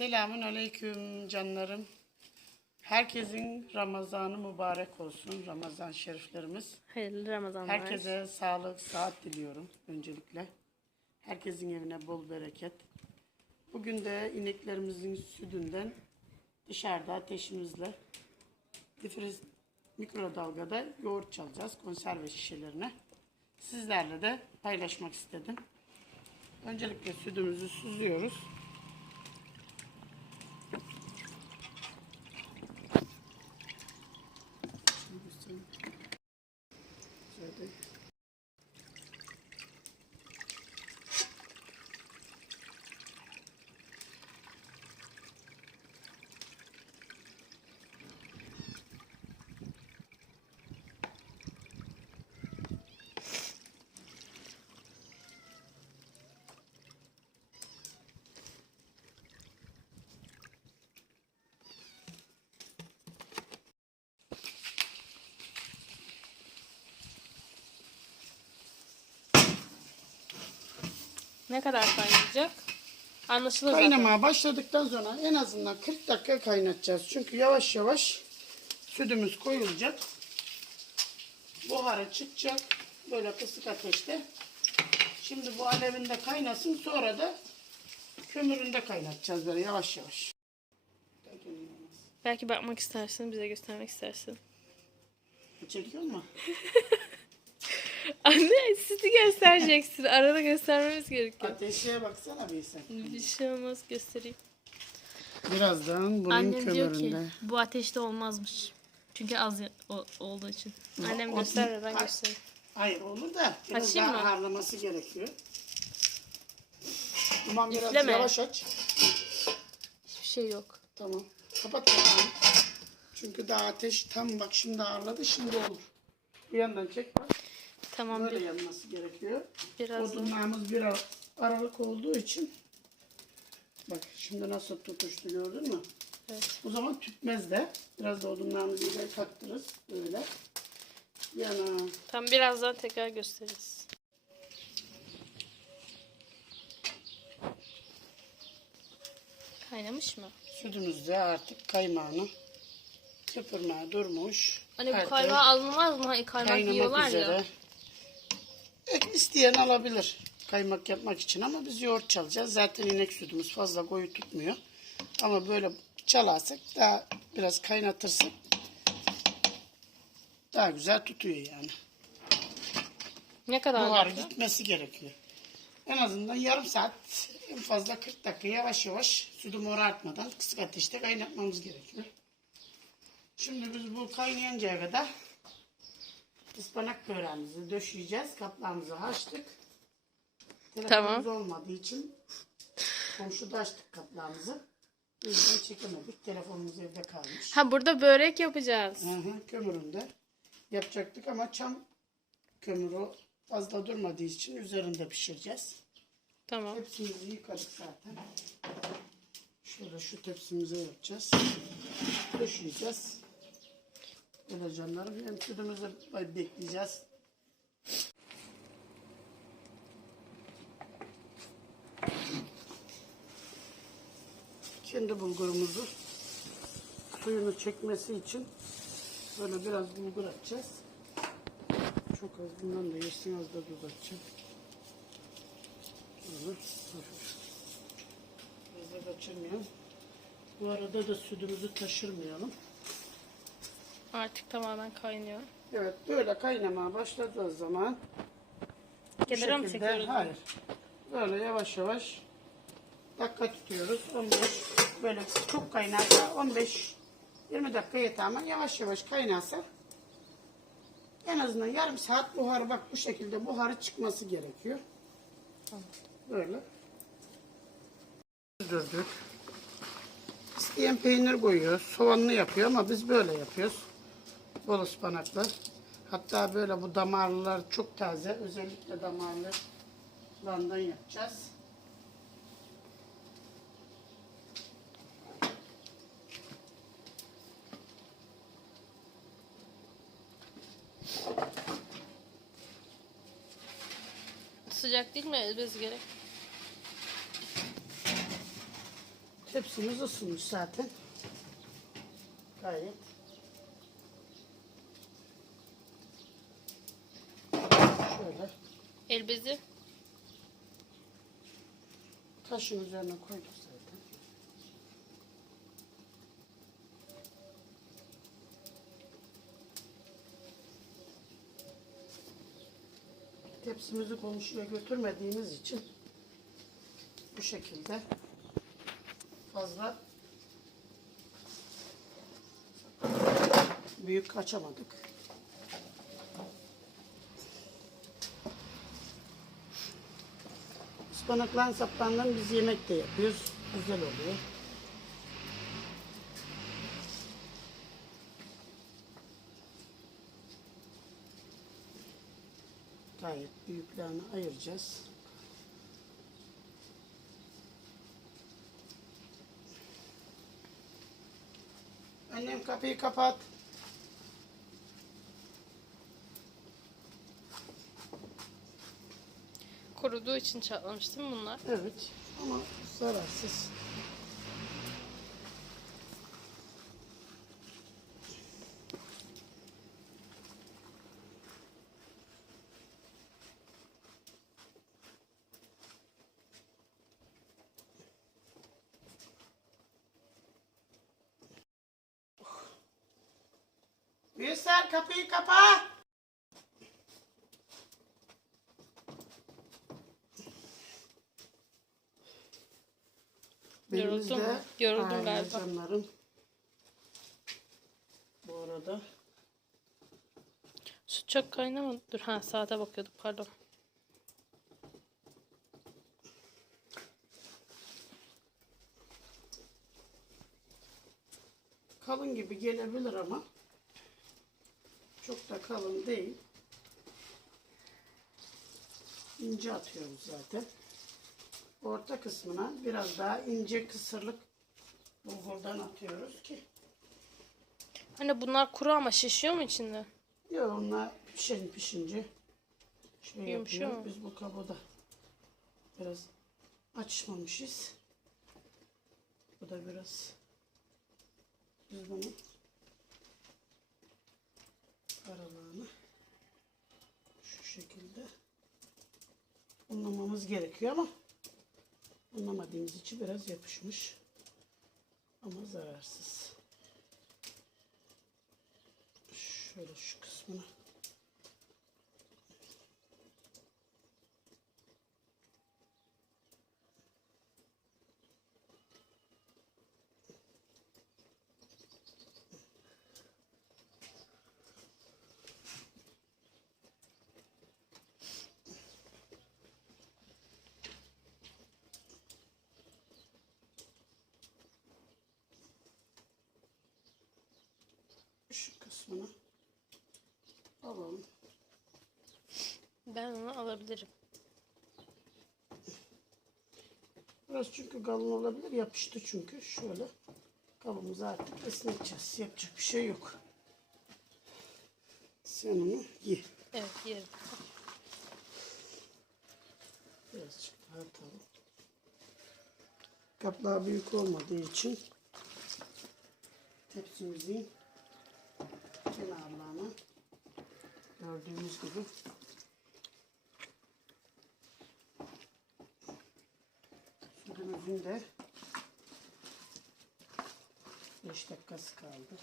Selamun aleyküm canlarım. Herkesin Ramazanı mübarek olsun. Ramazan şeriflerimiz. Hayırlı Ramazanlar. Herkese sağlık, saat diliyorum öncelikle. Herkesin evine bol bereket. Bugün de ineklerimizin sütünden dışarıda ateşimizle difriz mikrodalgada yoğurt çalacağız konserve şişelerine. Sizlerle de paylaşmak istedim. Öncelikle sütümüzü süzüyoruz. Şöyle. Ne kadar kaynayacak? Anlaşılır zaten. Kaynamaya başladıktan sonra en azından 40 dakika kaynatacağız. Çünkü yavaş yavaş sütümüz koyulacak. Buharı çıkacak. Böyle kısık ateşte. Şimdi bu alevinde kaynasın. Sonra da kömüründe kaynatacağız böyle yavaş yavaş. Belki bakmak istersin, bize göstermek istersin. Çekiyor mu? Anne sütü göstereceksin. Arada göstermemiz gerekiyor. Ateşe baksana bir sen. Bir şey olmaz göstereyim. Birazdan bunun Annem diyor kömüründe. ki bu ateşte olmazmış. Çünkü az ya- o- olduğu için. Annem göster ben göstereyim. Hayır olur da biraz Açayım daha mı? harlaması gerekiyor. Duman biraz Üfleme. yavaş aç. Hiçbir şey yok. Tamam. Kapat kapağını. Çünkü daha ateş tam bak şimdi ağırladı şimdi olur. Bir yandan çek bak. Tamam Böyle bir, yanması gerekiyor. biraz. Odunlarımız bir ar- aralık olduğu için bak şimdi nasıl tutuştu gördün mü? Evet. O zaman tütmez de. Biraz da odunlarımızı ileri taktırırız. Böyle. Yana. Tam birazdan tekrar gösteririz. Kaynamış mı? Sütümüz de artık kaymağını köpürmeye durmuş. Hani bu Artık kaymağı alınmaz mı? Hani kaymak kaynamak yiyorlar üzere. ya. İsteyen alabilir kaymak yapmak için ama biz yoğurt çalacağız. Zaten inek sütümüz fazla koyu tutmuyor. Ama böyle çalarsak daha biraz kaynatırsak daha güzel tutuyor yani. Ne kadar Buhar dakika? gitmesi gerekiyor. En azından yarım saat en fazla 40 dakika yavaş yavaş sütü morartmadan kısık ateşte kaynatmamız gerekiyor. Şimdi biz bu kaynayıncaya kadar ıspanak böreğimizi döşeyeceğiz. Kaplağımızı açtık. Telefonumuz olmadığı için komşuda açtık kaplağımızı. O yüzden çekemedik. Telefonumuz evde kalmış. Ha burada börek yapacağız. Hı hı, kömüründe yapacaktık ama çam kömürü fazla durmadığı için üzerinde pişireceğiz. Tamam. Hepsimizi yıkadık zaten. Şöyle şu tepsimize yapacağız. Döşeyeceğiz. Böyle canlarım. Hem sütümüzü bekleyeceğiz. Kendi bulgurumuzu suyunu çekmesi için böyle biraz bulgur atacağız. Çok az bundan da yesin az da tuz atacağım. Böyle kaçırmayalım. Bu arada da sütümüzü taşırmayalım. Artık tamamen kaynıyor. Evet böyle kaynamaya başladığı zaman bu Kenara mı şekilde- çekiyoruz? Hayır. Böyle yavaş yavaş dakika tutuyoruz. 15 böyle çok kaynarsa 15 20 dakika yeter ama yavaş yavaş kaynarsa en azından yarım saat buharı bak bu şekilde buharı çıkması gerekiyor. Böyle. Dürdük. İsteyen peynir koyuyor, soğanlı yapıyor ama biz böyle yapıyoruz. Bol ıspanaklı. Hatta böyle bu damarlılar çok taze. Özellikle damarlılardan yapacağız. Sıcak değil mi? Ezmesi gerek. Tepsimiz ısınmış zaten. Gayet. Şöyle El bezi. taşın üzerine koyduk zaten. Tepsimizi komşuya götürmediğimiz için bu şekilde fazla büyük açamadık. Ispanakla saplandan biz yemek de yapıyoruz. Güzel oluyor. Gayet büyüklerini ayıracağız. Annem kapıyı kapat. Kuruduğu için çatlamış değil mi bunlar? Evet ama zararsız. Müyesser kapıyı kapa. Yoruldun Aynen galiba. canlarım. Bu arada Süt çok kaynamadı. Dur ha saate bakıyorduk pardon. kalın gibi gelebilir ama çok da kalın değil. İnce atıyoruz zaten. Orta kısmına biraz daha ince kısırlık bulgurdan atıyoruz ki Hani bunlar kuru ama şişiyor mu içinde? ya onlar pişin pişince şey Yumuşuyor yapıyor. mu? Biz bu kabuda biraz açmamışız. Bu da biraz biz bunu aralığını şu şekilde unlamamız gerekiyor ama unlamadığımız için biraz yapışmış ama zararsız. Şöyle şu kısmını kısmını alalım. Ben onu alabilirim. Biraz çünkü kalın olabilir. Yapıştı çünkü. Şöyle kabımızı artık esneteceğiz. Yapacak bir şey yok. Sen onu ye. Evet yerim. Birazcık daha atalım. Kaplağı büyük olmadığı için tepsimizin kenarlarına gördüğünüz gibi sütümüzün de 5 dakikası kaldı.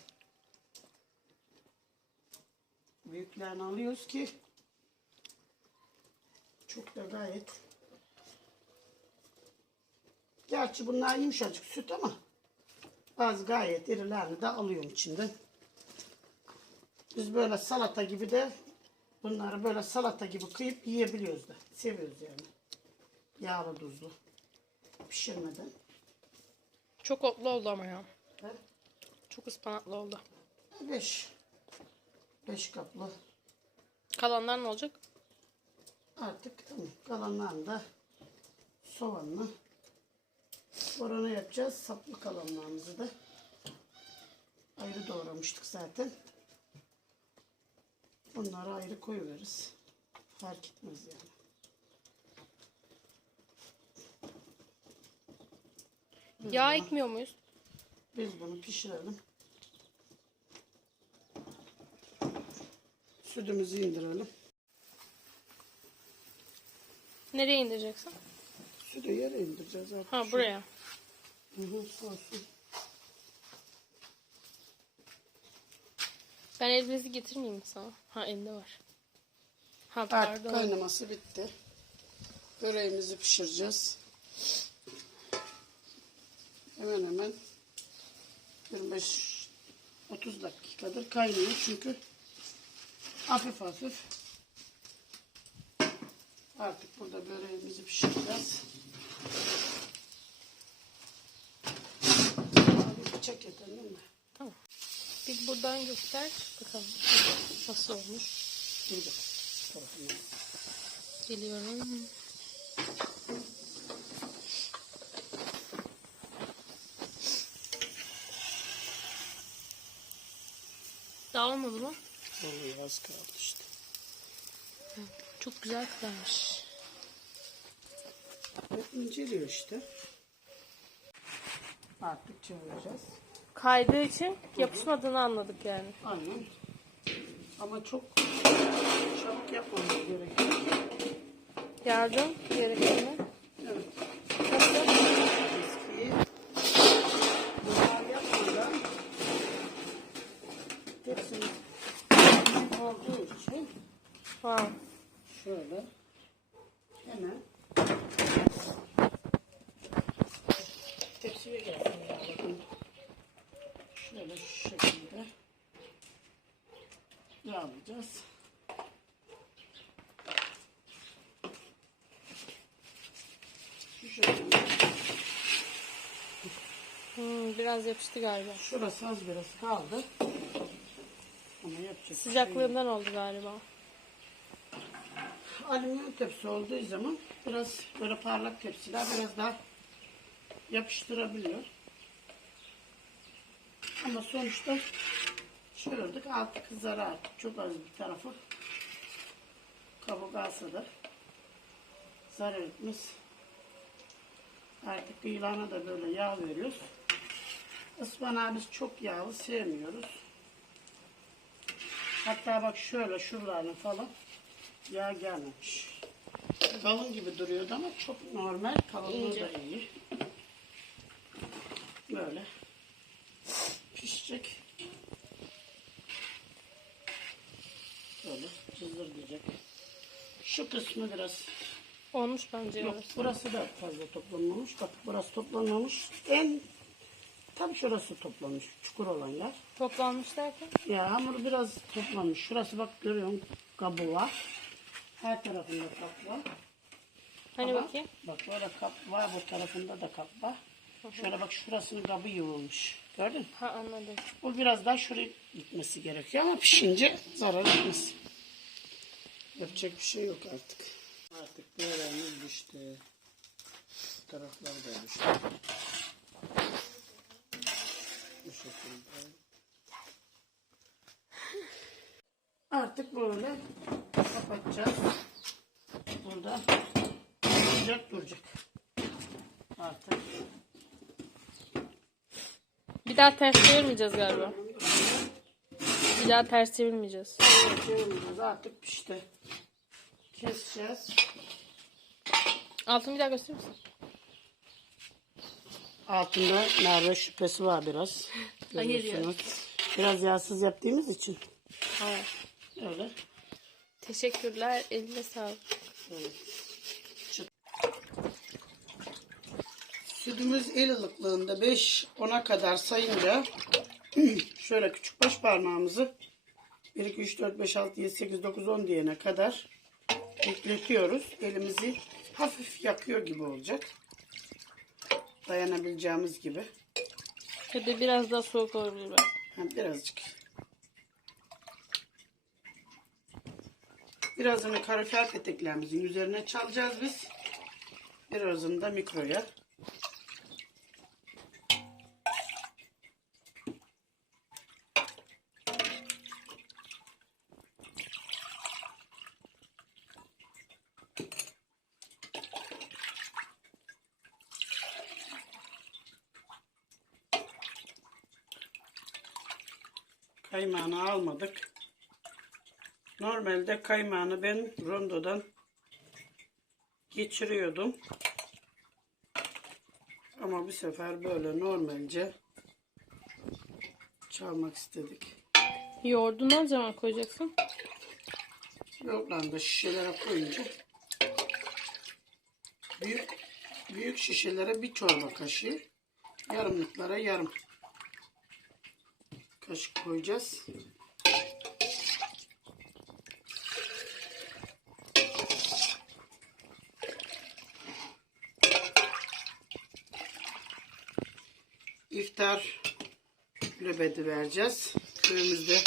Büyüklerini alıyoruz ki çok da gayet Gerçi bunlar yumuşacık süt ama bazı gayet irilerini de alıyorum içinden. Biz böyle salata gibi de bunları böyle salata gibi kıyıp yiyebiliyoruz da. Seviyoruz yani. Yağlı tuzlu. Pişirmeden. Çok otlu oldu ama ya. He? Çok ıspanaklı oldu. Beş. Beş kaplı. Kalanlar ne olacak? Artık tamam. Kalanlarını da soğanla oranı yapacağız. Saplı kalanlarımızı da ayrı doğramıştık zaten. Onları ayrı koyuveririz. Fark etmez yani. Yağ ekmiyor muyuz? Biz bunu pişirelim. Sütümüzü indirelim. Nereye indireceksin? Sütü yere indireceğiz artık. Ha buraya. Hı hı, olsun. Ben el bezi getirmeyeyim mi sana? Ha elde var. Ha Artık kaynaması bitti. Böreğimizi pişireceğiz. Hemen hemen 25 30 dakikadır kaynıyor çünkü hafif hafif artık burada böreğimizi pişireceğiz. Abi bıçak yeter değil mi? Bir buradan göster. Bakalım nasıl olmuş. Tarafından. Geliyorum. Daha olmadı mı? Vallahi az kaldı işte. Çok güzel kızarmış. Ve inceliyor işte. Artık çevireceğiz. Kaydığı için yapışmadığını anladık yani. Aynen. Ama çok çabuk yapmamız gerekiyor. Yardım gerektiğini. Evet. Nasıl? Eskiyi buhar yapmadan hepsini olduğu için Wow. şöyle hemen tepsiye gelsin ya bakın. Şöyle şu şekilde yağlayacağız. Şu şekilde. Hmm, biraz yapıştı galiba. Şurası az biraz kaldı. Ama yapacak şey. Sıcaklığından oldu galiba. Alüminyum tepsi olduğu zaman biraz böyle parlak tepsiler biraz daha yapıştırabiliyor. Ama sonuçta çevirdik altı artık çok az bir tarafı kabuk alsa da zarar etmez. Artık kıyılana da böyle yağ veriyoruz. Ispanağı biz çok yağlı sevmiyoruz. Hatta bak şöyle şuralarına falan yağ gelmemiş. Kalın gibi duruyordu ama çok normal. Kalınlığı da iyi. Böyle. Pişecek. Cızır diyecek. Şu kısmı biraz Olmuş bence. Yok orası. burası da fazla toplanmamış. Bak burası toplanmamış. En tam şurası toplanmış. Çukur olan yer. Toplanmış derken? Ya hamur biraz toplanmış. Şurası bak görüyorsun kabuğu var. Her tarafında kap var. Hani Ama bakayım. Bak böyle kap var bu tarafında da kap var. Şöyle bak şurasının kabı yığılmış. Gördün mü? Ha anladım. Bu biraz daha şuraya gitmesi gerekiyor ama pişince zarar etmez. Yapacak bir şey yok artık. Artık pişti. Bu taraflar da pişti. Bu şekilde. Artık böyle kapatacağız. Burada sıcak duracak. Artık. Bir daha ters çevirmeyeceğiz galiba. Bir daha ters çevirmeyeceğiz. Çevirmeyeceğiz. Artık pişti. Keseceğiz. Altını bir daha gösterir misin? Altında narve şüphesi var biraz. Hayır ya. Görüyorsunuz. Biraz yağsız yaptığımız için. Hayır. Öyle. Teşekkürler. Eline sağlık. Böyle. Çıt. Sütümüz el ılıklığında 5-10'a kadar sayınca şöyle küçük baş parmağımızı 1, 2, 3, 4, 5, 6, 7, 8, 9, 10 diyene kadar bekletiyoruz. Elimizi hafif yakıyor gibi olacak. Dayanabileceğimiz gibi. Ya da biraz daha soğuk olabilir. Ha, birazcık. Birazını karifer peteklerimizin üzerine çalacağız biz. Birazını da mikroya. Kaymağını almadık. Normalde kaymağını ben rondodan geçiriyordum. Ama bu sefer böyle normalce çalmak istedik. Yoğurdu ne zaman koyacaksın? Yoğurtlarını şişelere koyunca büyük büyük şişelere bir çorba kaşığı yarımlıklara yarım kaşık koyacağız. İftar löbeti vereceğiz. Köyümüzde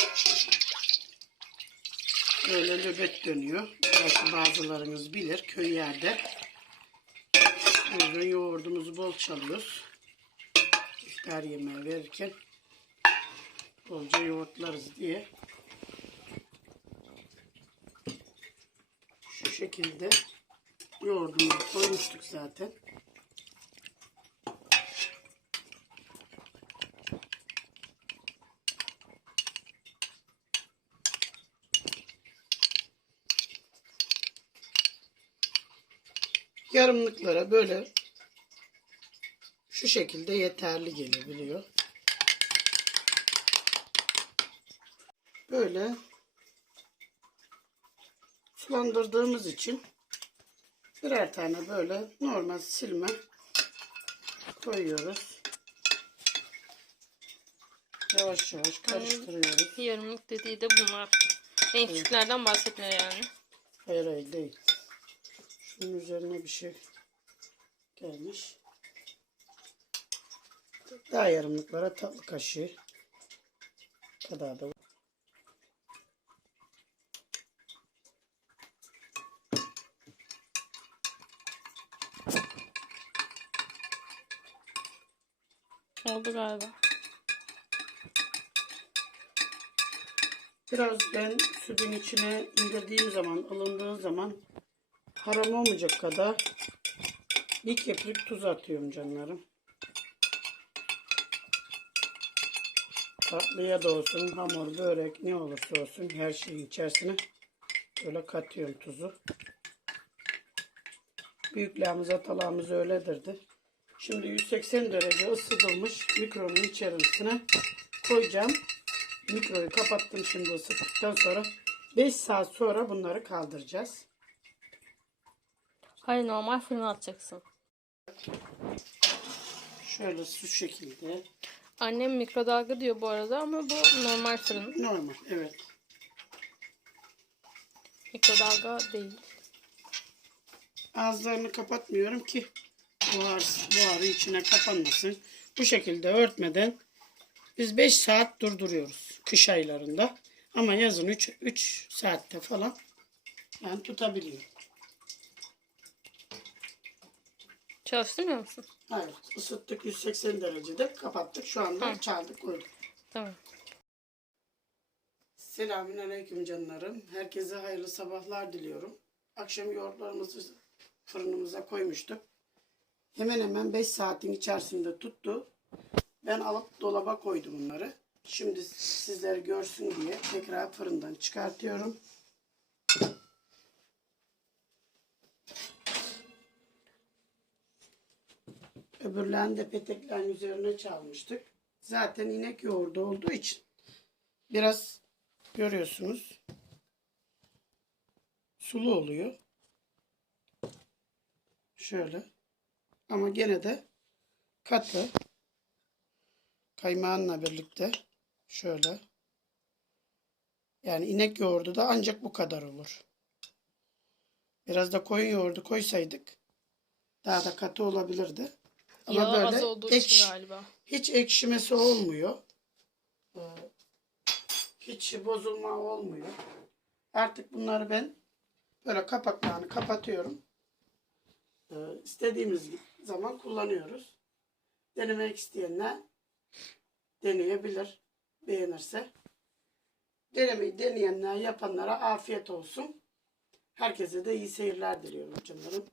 Böyle löbet dönüyor. Belki bazılarınız bilir köy yerde. O yüzden yoğurdumuzu bol çalıyoruz. İftar yemeği verirken bolca yoğurtlarız diye. Şu şekilde yoğurdumuzu koymuştuk zaten. yarımlıklara böyle şu şekilde yeterli gelebiliyor. Böyle sulandırdığımız için birer tane böyle normal silme koyuyoruz. Yavaş yavaş karıştırıyoruz. Yarımlık dediği de bunlar. En küçüklerden bahsetmiyor yani. Hayır hayır değil. Şunun üzerine bir şey gelmiş. Daha yarımlıklara tatlı kaşığı kadar da Oldu galiba. Biraz ben sütün içine indirdiğim zaman, alındığı zaman haram olmayacak kadar bir keprik tuz atıyorum canlarım. Tatlıya da olsun, hamur, börek ne olursa olsun her şeyin içerisine böyle katıyorum tuzu. Büyüklerimiz, atalarımız öyledirdi. Şimdi 180 derece ısıtılmış mikronun içerisine koyacağım. Mikroyu kapattım şimdi ısıttıktan sonra 5 saat sonra bunları kaldıracağız. Hayır normal fırına atacaksın. Şöyle şu şekilde. Annem mikrodalga diyor bu arada ama bu normal fırın. Normal evet. Mikrodalga değil. Ağızlarını kapatmıyorum ki buhar, buharı içine kapanmasın. Bu şekilde örtmeden biz 5 saat durduruyoruz kış aylarında. Ama yazın 3, 3 saatte falan yani tutabiliyor. Çalıştırmıyor musun? Hayır ısıttık 180 derecede kapattık şu anda çaldık koyduk. Tamam. Selamünaleyküm canlarım. Herkese hayırlı sabahlar diliyorum. Akşam yoğurtlarımızı fırınımıza koymuştuk. Hemen hemen 5 saatin içerisinde tuttu. Ben alıp dolaba koydum bunları. Şimdi sizler görsün diye tekrar fırından çıkartıyorum. Öbürlerini de peteklerin üzerine çalmıştık. Zaten inek yoğurdu olduğu için biraz görüyorsunuz sulu oluyor. Şöyle. Ama gene de katı. Kaymağınla birlikte şöyle. Yani inek yoğurdu da ancak bu kadar olur. Biraz da koyun yoğurdu koysaydık daha da katı olabilirdi. Ama Yağı az böyle olduğu ekş- için galiba. hiç ekşimesi olmuyor. Ee, Hiç bozulma olmuyor. Artık bunları ben böyle kapaklarını kapatıyorum. Ee, İstediğimiz zaman kullanıyoruz. Denemek isteyenler deneyebilir. Beğenirse. Denemeyi deneyenler yapanlara afiyet olsun. Herkese de iyi seyirler diliyorum canlarım.